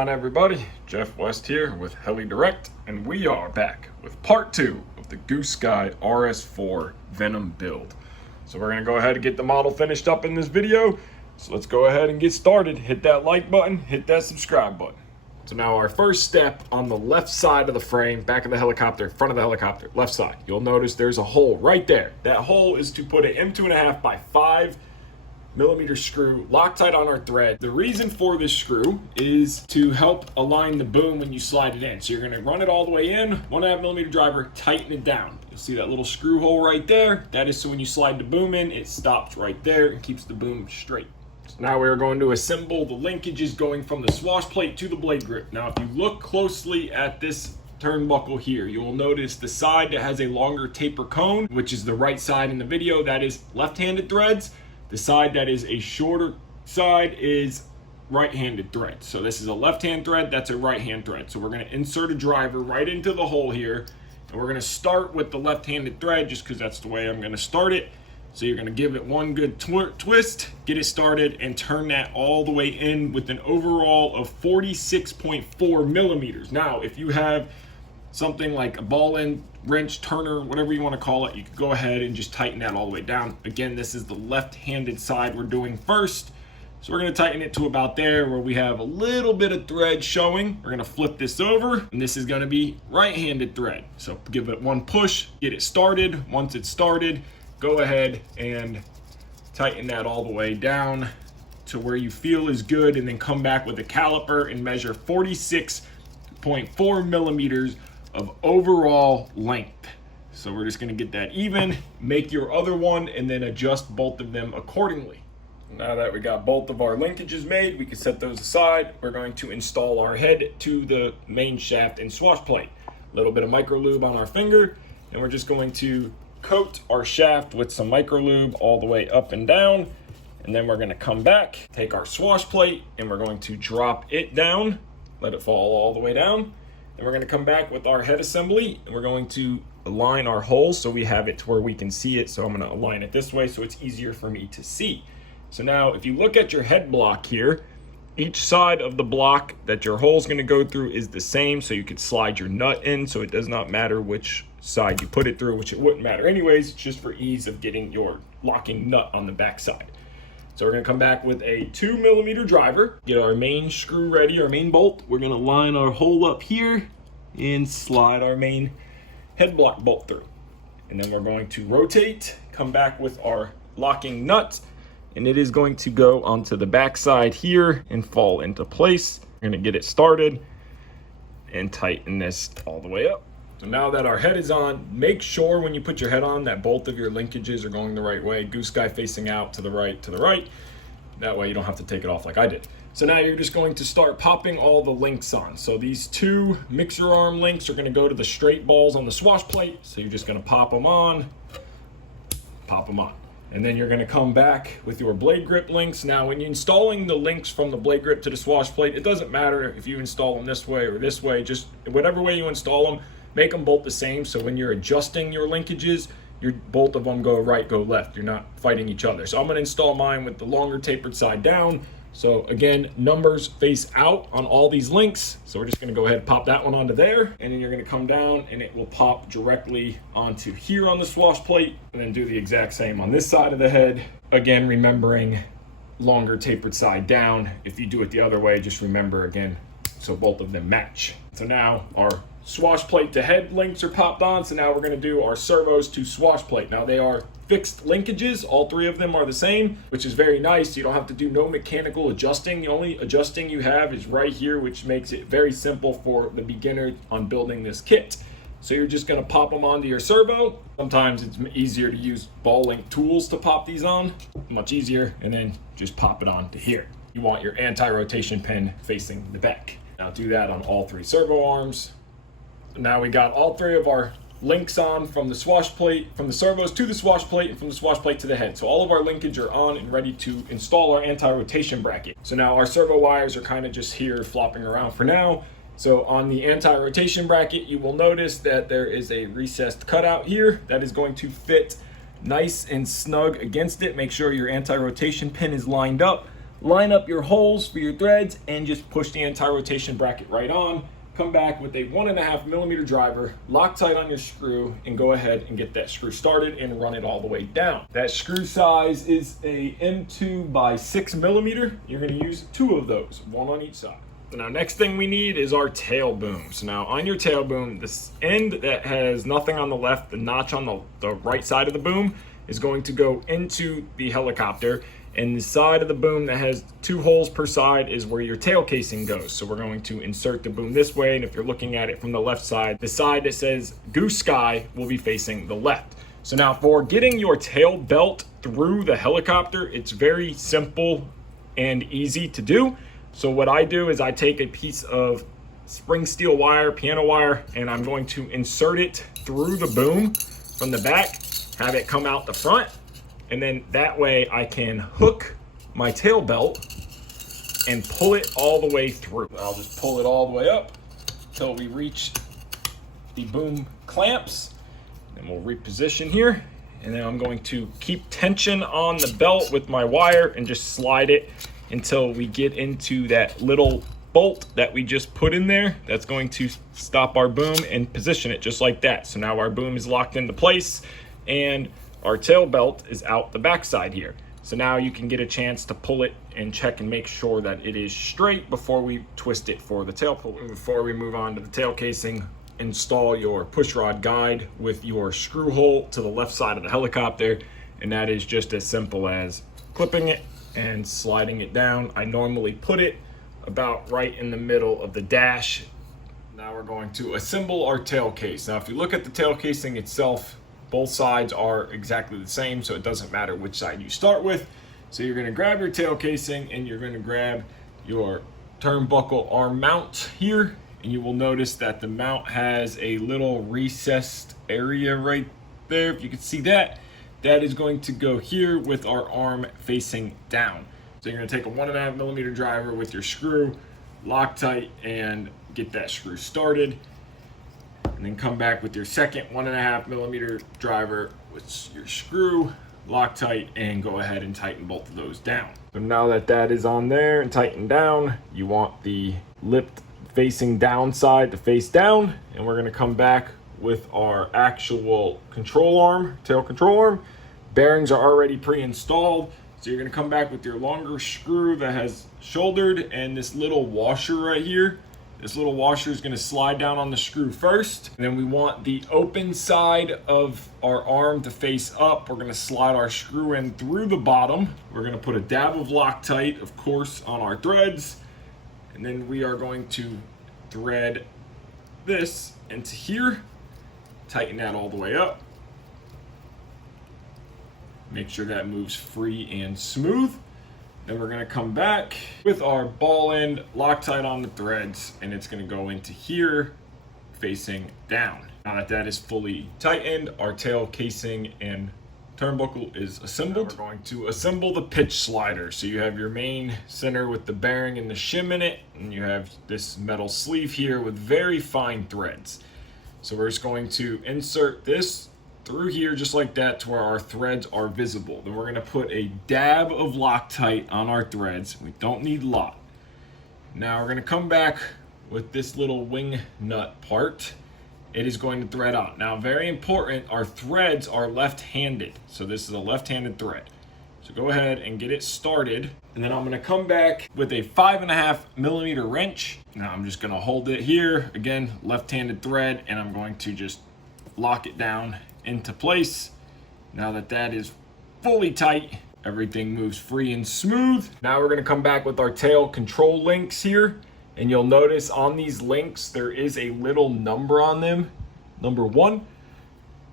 on, everybody? Jeff West here with HeliDirect, and we are back with part 2 of the Goosky RS4 Venom build. So we're going to go ahead and get the model finished up in this video. So let's go ahead and get started. Hit that like button, hit that subscribe button. So now our first step on the left side of the frame, back of the helicopter, front of the helicopter, left side. You'll notice there's a hole right there. That hole is to put an M2.5 by 5 millimeter screw Loctite on our thread. The reason for this screw is to help align the boom when you slide it in. So you're going to run it all the way in, 1.5 millimeter driver, tighten it down. You'll see that little screw hole right there. That is so when you slide the boom in, it stops right there and keeps the boom straight. So now we're going to assemble the linkages going from the swash plate to the blade grip. Now if you look closely at this turnbuckle here, you will notice the side that has a longer taper cone, which is the right side in the video, that is left-handed threads. The side that is a shorter side is right-handed thread. So this is a left-hand thread, that's a right-hand thread. So we're going to insert a driver right into the hole here, and we're going to start with the left-handed thread just because that's the way I'm going to start it. So you're going to give it one good twist, get it started, and turn that all the way in with an overall of 46.4 millimeters. Now, if you have something like a ball end wrench, turner, whatever you want to call it, you could go ahead and just tighten that all the way down. Again, this is the left-handed side we're doing first. So we're going to tighten it to about there where we have a little bit of thread showing. We're going to flip this over, and this is going to be right-handed thread. So give it one push, get it started. Once it's started, go ahead and tighten that all the way down to where you feel is good, and then come back with a caliper and measure 46.4 millimeters of overall length. So we're just going to get that even, make your other one, and then adjust both of them accordingly. Now that we got both of our linkages made, we can set those aside. We're going to install our head to the main shaft and swash plate. A little bit of micro lube on our finger, and we're just going to coat our shaft with some micro lube all the way up and down. And then we're going to come back, take our swash plate, and we're going to drop it down, let it fall all the way down. And we're going to come back with our head assembly, and we're going to align our holes so we have it to where we can see it. So I'm going to align it this way so it's easier for me to see. So now if you look at your head block here, each side of the block that your hole is going to go through is the same. So you could slide your nut in, so it does not matter which side you put it through, which it wouldn't matter anyways. It's just for ease of getting your locking nut on the back side. So we're going to come back with a 2 millimeter driver, get our main screw ready, our main bolt. We're going to line our hole up here and slide our main head block bolt through. And then we're going to rotate, come back with our locking nut, and it is going to go onto the back side here and fall into place. We're going to get it started and tighten this all the way up. So now that our head is on, make sure when you put your head on that both of your linkages are going the right way. Goosky facing out to the right, to the right. That way you don't have to take it off like I did. So now you're just going to start popping all the links on. So these two mixer arm links are going to go to the straight balls on the swash plate. So you're just going to pop them on, pop them on. And then you're going to come back with your blade grip links. Now when you're installing the links from the blade grip to the swash plate, it doesn't matter if you install them this way or this way. Just whatever way you install them, make them both the same. So when you're adjusting your linkages, both of them go right, go left. You're not fighting each other. So I'm going to install mine with the longer tapered side down. So again, numbers face out on all these links. So we're just going to go ahead and pop that one onto there. And then you're going to come down and it will pop directly onto here on the swash plate. And then do the exact same on this side of the head. Again, remembering longer tapered side down. If you do it the other way, just remember again, so both of them match. So now our swash plate to head links are popped on. So now we're going to do our servos to swash plate. Now they are fixed linkages. All three of them are the same, which is very nice. You don't have to do no mechanical adjusting. The only adjusting you have is right here, which makes it very simple for the beginner on building this kit. So you're just going to pop them onto your servo. Sometimes it's easier to use ball link tools to pop these on, much easier, and then just pop it on to here. You want your anti-rotation pin facing the back. Now do that on all three servo arms. Now we got all three of our links on from the swash plate, from the servos to the swash plate, and from the swash plate to the head. So all of our linkage are on and ready to install our anti-rotation bracket. So now our servo wires are kind of just here flopping around for now. So on the anti-rotation bracket, you will notice that there is a recessed cutout here that is going to fit nice and snug against it. Make sure your anti-rotation pin is lined up. line up your holes for your threads and just push the anti-rotation bracket right on. Come back with a 1.5mm driver, Loctite on your screw, and go ahead and get that screw started and run it all the way down. That screw size is a M2 by 6mm. You're going to use 2 of those, 1 on each side. Now, next thing we need is our tail boom. So now on your tail boom, this end that has nothing on the left, the notch on the right side of the boom is going to go into the helicopter. And the side of the boom that has 2 holes per side is where your tail casing goes. So we're going to insert the boom this way. And if you're looking at it from the left side, the side that says Goosky will be facing the left. So now for getting your tail belt through the helicopter, it's very simple and easy to do. So what I do is I take a piece of spring steel wire, piano wire, and I'm going to insert it through the boom from the back, have it come out the front. And then that way I can hook my tail belt and pull it all the way through. I'll just pull it all the way up until we reach the boom clamps. And we'll reposition here. And then I'm going to keep tension on the belt with my wire and just slide it until we get into that little bolt that we just put in there. That's going to stop our boom and position it just like that. So now our boom is locked into place and our tail belt is out the backside here. So now you can get a chance to pull it and check and make sure that it is straight before we twist it for the tail puller. Before we move on to the tail casing, install your push rod guide with your screw hole to the left side of the helicopter. And that is just as simple as clipping it and sliding it down. I normally put it about right in the middle of the dash. Now we're going to assemble our tail case. Now if you look at the tail casing itself, both sides are exactly the same, so it doesn't matter which side you start with. So you're gonna grab your tail casing and you're gonna grab your turnbuckle arm mount here, and you will notice that the mount has a little recessed area right there. If you can see that, that is going to go here with our arm facing down. So you're gonna take a 1.5mm driver with your screw, Loctite, and get that screw started. And then come back with your second 1.5mm driver with your screw, Loctite, and go ahead and tighten both of those down. So now that that is on there and tightened down, you want the lip facing down side to face down. And we're gonna come back with our actual control arm, tail control arm. Bearings are already pre-installed. So you're gonna come back with your longer screw that has shouldered and this little washer right here. This little washer is going to slide down on the screw first. And then we want the open side of our arm to face up. We're going to slide our screw in through the bottom. We're going to put a dab of Loctite, of course, on our threads. And then we are going to thread this into here. Tighten that all the way up. Make sure that moves free and smooth. Then we're gonna come back with our ball end, Loctite on the threads, and it's gonna go into here facing down. Now that that is fully tightened, our tail casing and turnbuckle is assembled. Now we're going to assemble the pitch slider. So you have your main center with the bearing and the shim in it, and you have this metal sleeve here with very fine threads. So we're just going to insert this through here just like that to where our threads are visible. Then we're going to put a dab of Loctite on our threads. We don't need a lot. Now we're going to come back with this little wing nut part. It is going to thread on. Now, very important, our threads are left-handed. So this is a left-handed thread. So go ahead and get it started. And then I'm going to come back with a 5.5mm wrench. Now I'm just going to hold it here. Again, left-handed thread, and I'm going to just lock it down into place. Now that that is fully tight, everything moves free and smooth. Now we're going to come back with our tail control links here, and you'll notice on these links there is a little number on them, number 1.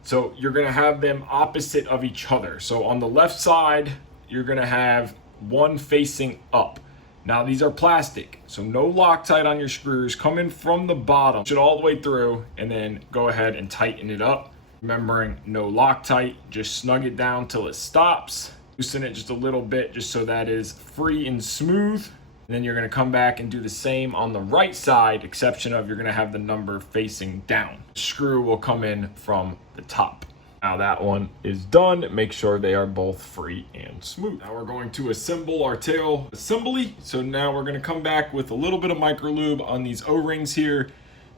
So you're going to have them opposite of each other. So on the left side you're going to have one facing up. Now these are plastic, so no Loctite on your screws. Come in from the bottom, push it all the way through, and then go ahead and tighten it up. Remembering no Loctite, just snug it down till it stops. Loosen it just a little bit just so that is free and smooth. And then you're gonna come back and do the same on the right side, exception of you're gonna have the number facing down. The screw will come in from the top. Now that one is done. Make sure they are both free and smooth. Now we're going to assemble our tail assembly. So now we're going to come back with a little bit of micro lube on these O-rings here,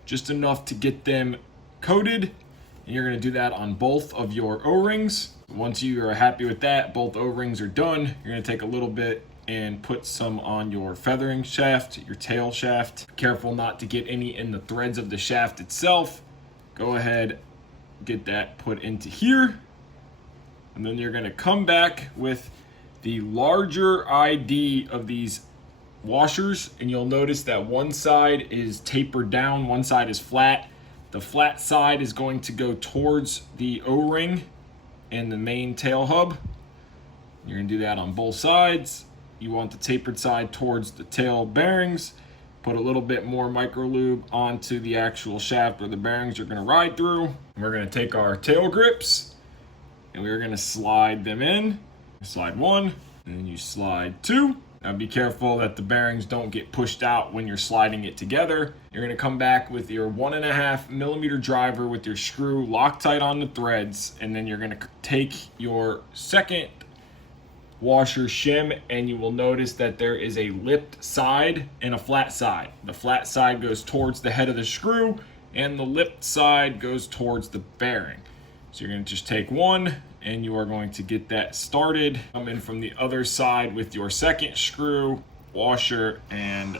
just enough to get them coated. And you're going to do that on both of your O-rings. Once you are happy with that, both O-rings are done. You're going to take a little bit and put some on your feathering shaft, your tail shaft. Careful not to get any in the threads of the shaft itself. Go ahead, get that put into here. And then you're going to come back with the larger ID of these washers, and you'll notice that one side is tapered down, one side is flat. The flat side is going to go towards the O-ring and the main tail hub. You're going to do that on both sides. You want the tapered side towards the tail bearings. Put a little bit more micro lube onto the actual shaft where the bearings are going to ride through. We're going to take our tail grips and we're going to slide them in. Slide one, and then you slide two. Now be careful that the bearings don't get pushed out when you're sliding it together. You're going to come back with your 1.5 millimeter driver with your screw Loctite on the threads, and then you're going to take your second washer shim, and you will notice that there is a lipped side and a flat side. The flat side goes towards the head of the screw and the lipped side goes towards the bearing. So you're going to just take one and you are going to get that started. Come in from the other side with your second screw, washer, and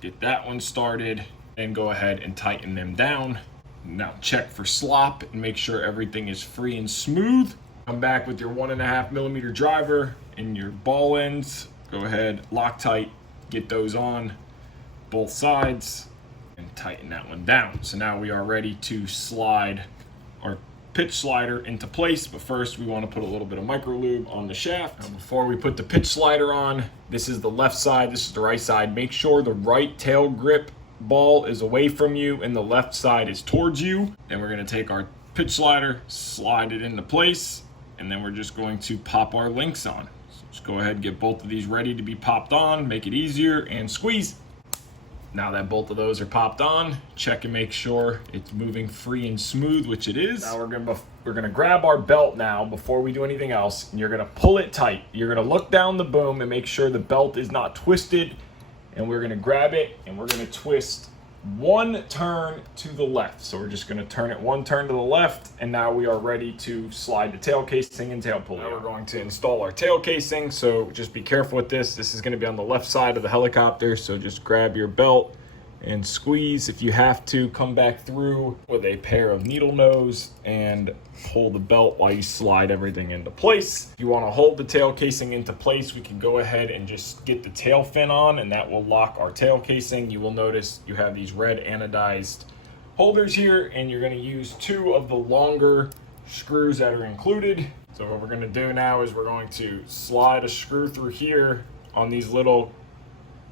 get that one started, and go ahead and tighten them down. Now check for slop and make sure everything is free and smooth. Come back with your 1.5 millimeter driver and your ball ends. Go ahead, Loctite, get those on both sides and tighten that one down. So now we are ready to slide our pitch slider into place, but first we want to put a little bit of micro lube on the shaft. Now before we put the pitch slider on, this is the left side, this is the right side. Make sure the right tail grip ball is away from you and the left side is towards you. Then we're going to take our pitch slider, slide it into place, and then we're just going to pop our links on. So just go ahead and get both of these ready to be popped on, make it easier, and squeeze. Now that both of those are popped on, check and make sure it's moving free and smooth, which it is. Now we're gonna grab our belt now before we do anything else, and you're gonna pull it tight. You're gonna look down the boom and make sure the belt is not twisted, and we're gonna grab it and we're gonna twist one turn to the left. So we're just going to turn it one turn to the left, and now we are ready to slide the tail casing and tail pulley. Now we're going to install our tail casing, so just be careful with this. This is going to be on the left side of the helicopter, so just grab your belt and squeeze. If you have to, come back through with a pair of needle nose and pull the belt while you slide everything into place. If you want to hold the tail casing into place, we can go ahead and just get the tail fin on, and that will lock our tail casing. You will notice you have these red anodized holders here, and you're going to use two of the longer screws that are included. So what we're going to do now is we're going to slide a screw through here on these little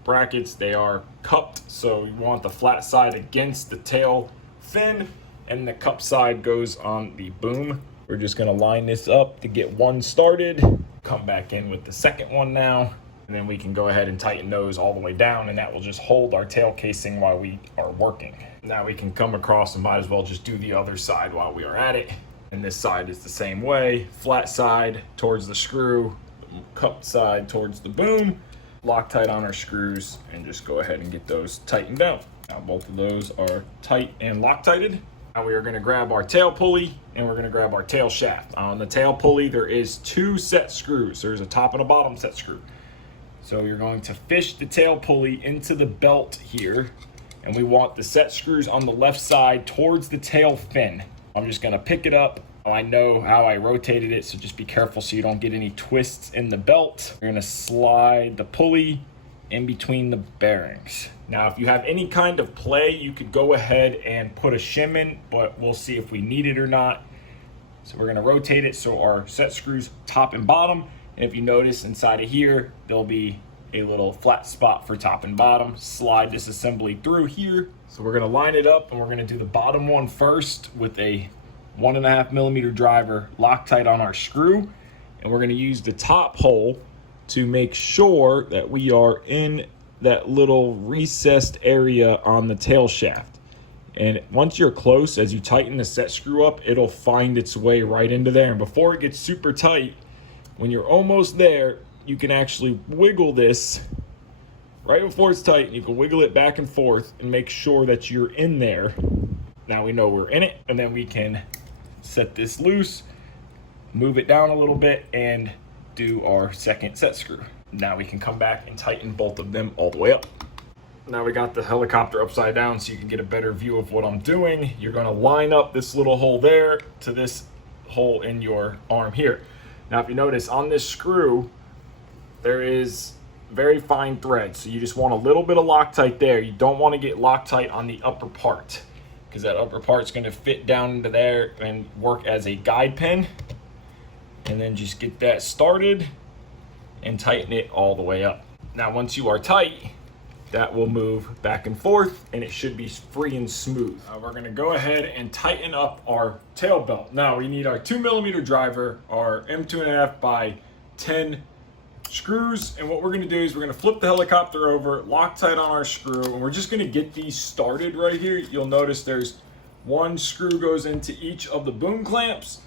brackets. They are cupped, so you want the flat side against the tail fin, and the cup side goes on the boom. We're just going to line this up to get one started, come back in with the second one now, and then we can go ahead and tighten those all the way down, and that will just hold our tail casing while we are working. Now we can come across and might as well just do the other side while we are at it. And this side is the same way, flat side towards the screw, cup side towards the boom. Loctite on our screws, and just go ahead and get those tightened down. Now both of those are tight and Loctited. Now we are going to grab our tail pulley and we're going to grab our tail shaft. On the tail pulley there is two set screws. There's a top and a bottom set screw. So you're going to fish the tail pulley into the belt here, and we want the set screws on the left side towards the tail fin. I'm just going to pick it up. I know how I rotated it, so just be careful so you don't get any twists in the belt. You're going to slide the pulley in between the bearings. Now, if you have any kind of play, you could go ahead and put a shim in, but we'll see if we need it or not. So we're going to rotate it so our set screws top and bottom. And if you notice inside of here, there'll be a little flat spot for top and bottom. Slide this assembly through here. So we're going to line it up, and we're going to do the bottom one first with a 1.5 millimeter driver, Loctite on our screw, and we're going to use the top hole to make sure that we are in that little recessed area on the tail shaft. And once you're close, as you tighten the set screw up, it'll find its way right into there. And before it gets super tight, when you're almost there, you can actually wiggle this right before it's tight. You can wiggle it back and forth and make sure that you're in there. Now we know we're in it, and then we can set this loose, move it down a little bit, and do our second set screw. Now we can come back and tighten both of them all the way up. Now we got the helicopter upside down so you can get a better view of what I'm doing. You're gonna line up this little hole there to this hole in your arm here. Now if you notice on this screw, there is very fine thread. So you just want a little bit of Loctite there. You don't wanna get Loctite on the upper part, because that upper part's gonna fit down into there and work as a guide pin. And then just get that started and tighten it all the way up. Now once you are tight, that will move back and forth and it should be free and smooth. We're gonna go ahead and tighten up our tail belt. Now we need our 2mm driver, our M2.5 by 10 screws, and what we're gonna do is we're gonna flip the helicopter over, Loctite on our screw, and we're just gonna get these started right here. You'll notice there's one screw goes into each of the boom clamps,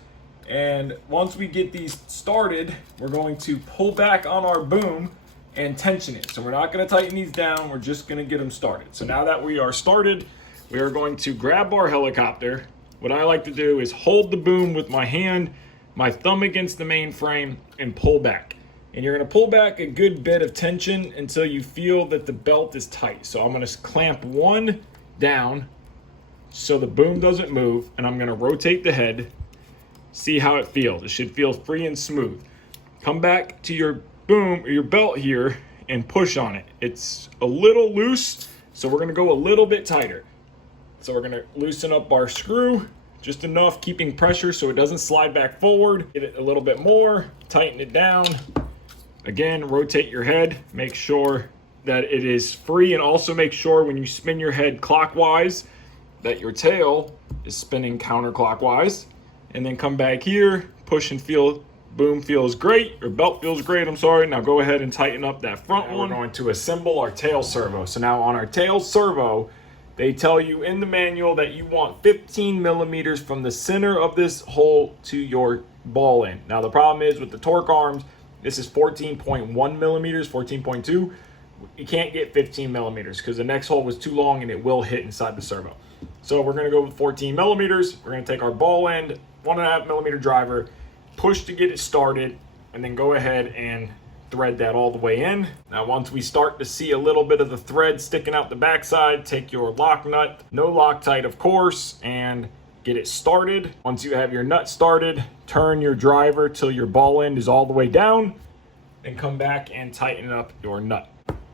and once we get these started, we're going to pull back on our boom and tension it. So we're not gonna tighten these down, we're just gonna get them started. So now that we are started, we are going to grab our helicopter. What I like to do is hold the boom with my hand, my thumb against the main frame, and pull back. And you're gonna pull back a good bit of tension until you feel that the belt is tight. So I'm gonna clamp one down so the boom doesn't move, and I'm gonna rotate the head, see how it feels. It should feel free and smooth. Come back to your boom or your belt here and push on it. It's a little loose, so we're gonna go a little bit tighter. So we're gonna loosen up our screw just enough, keeping pressure so it doesn't slide back forward. Get it a little bit more, tighten it down. Again, rotate your head, make sure that it is free, and also make sure when you spin your head clockwise that your tail is spinning counterclockwise. And then come back here, push and feel. Boom feels great, or belt feels great, I'm sorry. Now go ahead and tighten up that front one. We're going to assemble our tail servo. So now on our tail servo, they tell you in the manual that you want 15mm from the center of this hole to your ball end. Now the problem is with the torque arms, this is 14.1mm, 14.2. You can't get 15mm because the next hole was too long and it will hit inside the servo. So we're gonna go with 14mm. We're gonna take our ball end, 1.5mm driver, push to get it started, and then go ahead and thread that all the way in. Now once we start to see a little bit of the thread sticking out the backside, take your lock nut, no Loctite of course, and get it started. Once you have your nut started, turn your driver till your ball end is all the way down, then come back and tighten up your nut.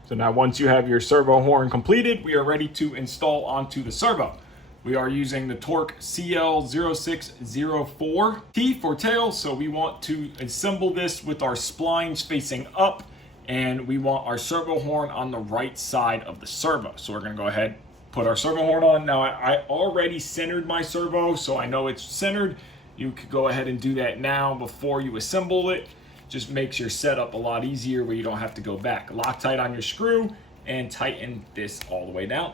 So now once you have your servo horn completed, we are ready to install onto the servo. We are using the Torque CL0604T for tail, so we want to assemble this with our splines facing up, and we want our servo horn on the right side of the servo. So we're gonna go ahead, put our servo horn on. Now I already centered my servo, so I know it's centered. You could go ahead and do that now before you assemble it. Just makes your setup a lot easier where you don't have to go back. Loctite on your screw and tighten this all the way down.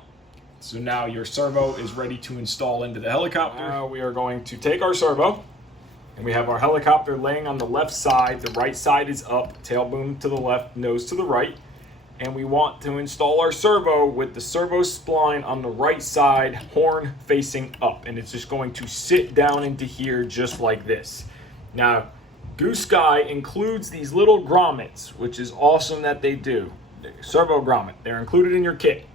So now your servo is ready to install into the helicopter. Now we are going to take our servo, and we have our helicopter laying on the left side. The right side is up, tail boom to the left, nose to the right. And we want to install our servo with the servo spline on the right side, horn facing up. And it's just going to sit down into here just like this. Now, Goosky includes these little grommets, which is awesome that they do. Servo grommet, they're included in your kit.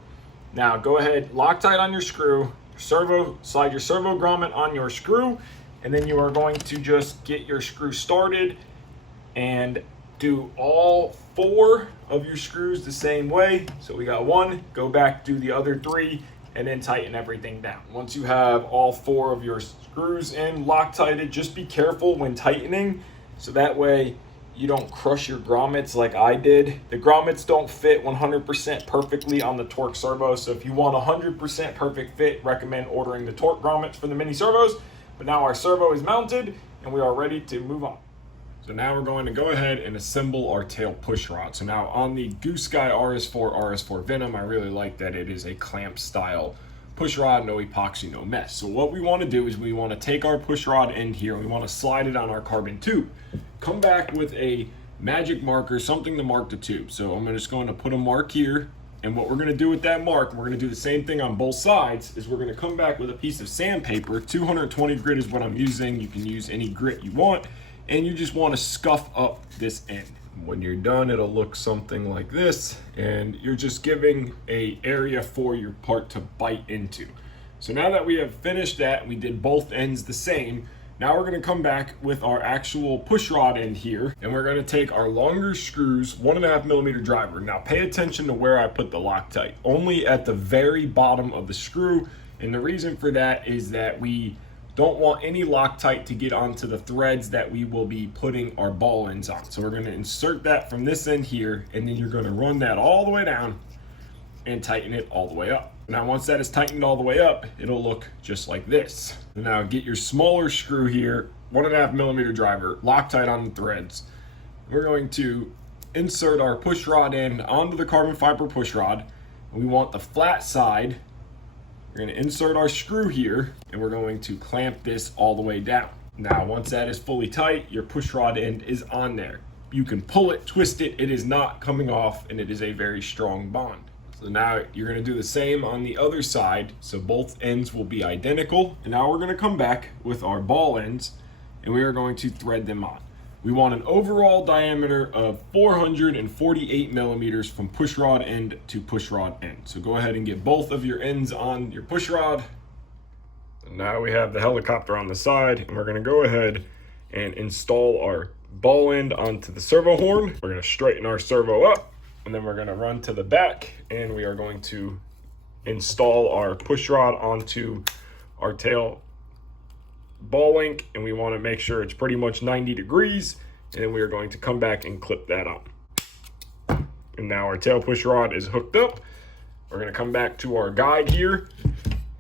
Now go ahead, Loctite on your screw, slide your servo grommet on your screw, and then you are going to just get your screw started and do all 4 of your screws the same way. So we got 1, go back, do the other 3, and then tighten everything down. Once you have all 4 of your screws in, Loctited, just be careful when tightening, so that way you don't crush your grommets like I did. The grommets don't fit 100% perfectly on the Torque servo, so if you want 100% perfect fit, recommend ordering the Torque grommets for the mini servos. But now our servo is mounted and we are ready to move on. So now we're going to go ahead and assemble our tail push rod. So now on the Goosky RS4 Venom, I really like that it is a clamp style push rod, no epoxy, no mess. So what we want to do is we want to take our push rod end here and we want to slide it on our carbon tube. Come back with a magic marker, something to mark the tube. So I'm just going to put a mark here, and what we're going to do with that mark, we're going to do the same thing on both sides, is we're going to come back with a piece of sandpaper. 220 grit is what I'm using. You can use any grit you want, and you just want to scuff up this end. When you're done, it'll look something like this, and you're just giving an area for your part to bite into. So now that we have finished that, we did both ends the same. Now we're going to come back with our actual push rod end here, and we're going to take our longer screws, 1.5 millimeter driver. Now pay attention to where I put the Loctite, only at the very bottom of the screw. And the reason for that is that we don't want any Loctite to get onto the threads that we will be putting our ball ends on. So we're going to insert that from this end here, and then you're going to run that all the way down and tighten it all the way up. Now once that is tightened all the way up, it'll look just like this. Now get your smaller screw here, 1.5 millimeter driver, Loctite on the threads. We're going to insert our push rod end onto the carbon fiber push rod. We want the flat side. We're going to insert our screw here, and we're going to clamp this all the way down. Now once that is fully tight, your push rod end is on there. You can pull it, twist it, it is not coming off, and it is a very strong bond. So now you're going to do the same on the other side, so both ends will be identical. And now we're going to come back with our ball ends, and we are going to thread them on. We want an overall diameter of 448 millimeters from push rod end to push rod end. So go ahead and get both of your ends on your push rod. And now we have the helicopter on the side, and we're going to go ahead and install our ball end onto the servo horn. We're going to straighten our servo up. And then we're going to run to the back, and we are going to install our push rod onto our tail ball link, and we want to make sure it's pretty much 90 degrees, and then we are going to come back and clip that on. And now our tail push rod is hooked up. We're going to come back to our guide here,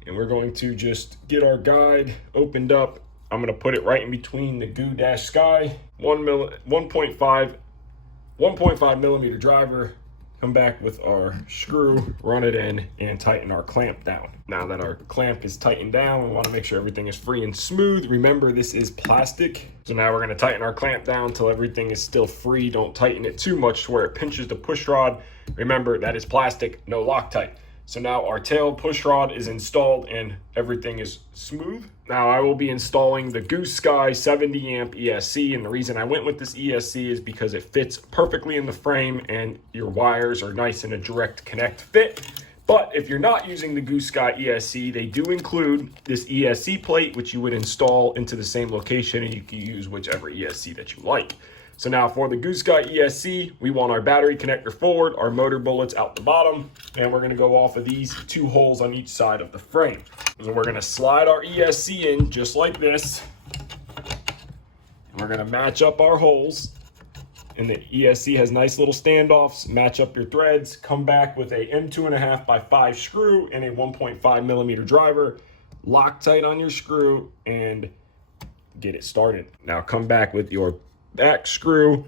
and we're going to just get our guide opened up. I'm going to put it right in between the Goo-Sky 1.5 millimeter driver, come back with our screw, run it in, and tighten our clamp down. Now that our clamp is tightened down, we want to make sure everything is free and smooth. Remember, this is plastic. So now we're going to tighten our clamp down until everything is still free. Don't tighten it too much to where it pinches the push rod. Remember, that is plastic, no Loctite. So now our tail push rod is installed and everything is smooth. Now I will be installing the Goosky 70 amp ESC, and the reason I went with this ESC is because it fits perfectly in the frame and your wires are nice in a direct connect fit. But if you're not using the Goosky ESC, they do include this ESC plate, which you would install into the same location, and you can use whichever ESC that you like. So now for the Goosky ESC, we want our battery connector forward, our motor bullets out the bottom, and we're going to go off of these two holes on each side of the frame. And we're going to slide our ESC in just like this. And we're going to match up our holes. And the ESC has nice little standoffs. Match up your threads. Come back with a M2.5 by 5 screw and a 1.5 millimeter driver. Loctite on your screw and get it started. Now come back with your back screw,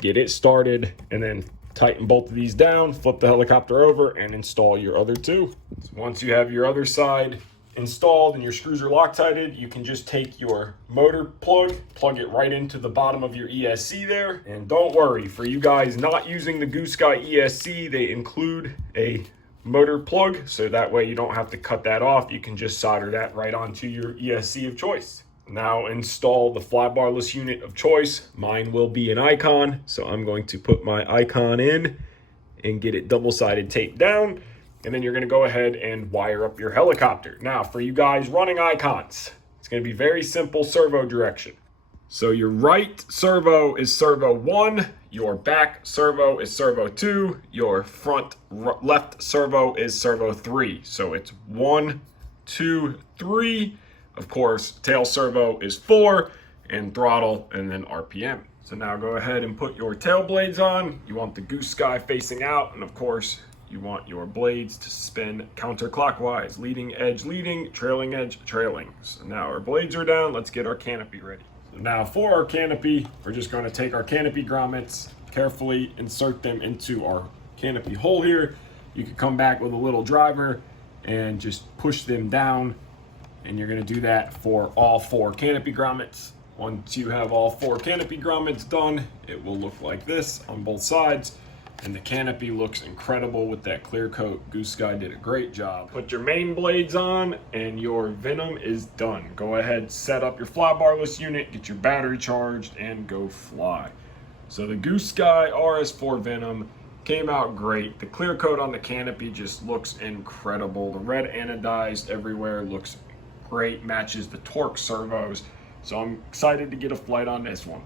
get it started, and then tighten both of these down, flip the helicopter over, and install your other two. So once you have your other side installed and your screws are Loctited, you can just take your motor plug it right into the bottom of your ESC there. And don't worry, for you guys not using the Goosky ESC, they include a motor plug, so that way you don't have to cut that off. You can just solder that right onto your ESC of choice. Now install the fly barless unit of choice. Mine will be an Icon, so I'm going to put my Icon in and get it double-sided taped down, and then you're going to go ahead and wire up your helicopter. Now for you guys running Icons, it's going to be very simple servo direction. So your right servo is servo 1, your back servo is servo 2, your front left servo is servo 3. So it's 1, 2, 3. Of course, tail servo is 4, and throttle, and then RPM. So now go ahead and put your tail blades on. You want the Goosky facing out, and of course, you want your blades to spin counterclockwise. Leading edge leading, trailing edge trailing. So now our blades are down, let's get our canopy ready. So now for our canopy, we're just going to take our canopy grommets, carefully insert them into our canopy hole here. You can come back with a little driver and just push them down. And you're going to do that for all 4 canopy grommets. Once you have all 4 canopy grommets done, it will look like this on both sides. And the canopy looks incredible with that clear coat. Goosky did a great job. Put your main blades on and your Venom is done. Go ahead, set up your flybarless unit, get your battery charged, and go fly. So the Goosky RS4 Venom came out great. The clear coat on the canopy just looks incredible. The red anodized everywhere looks great, matches the torque servos. So I'm excited to get a flight on this one.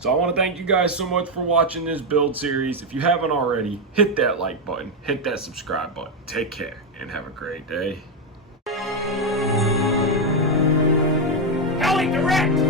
So I want to thank you guys so much for watching this build series. If you haven't already, hit that like button, hit that subscribe button. Take care and have a great day. HeliDirect!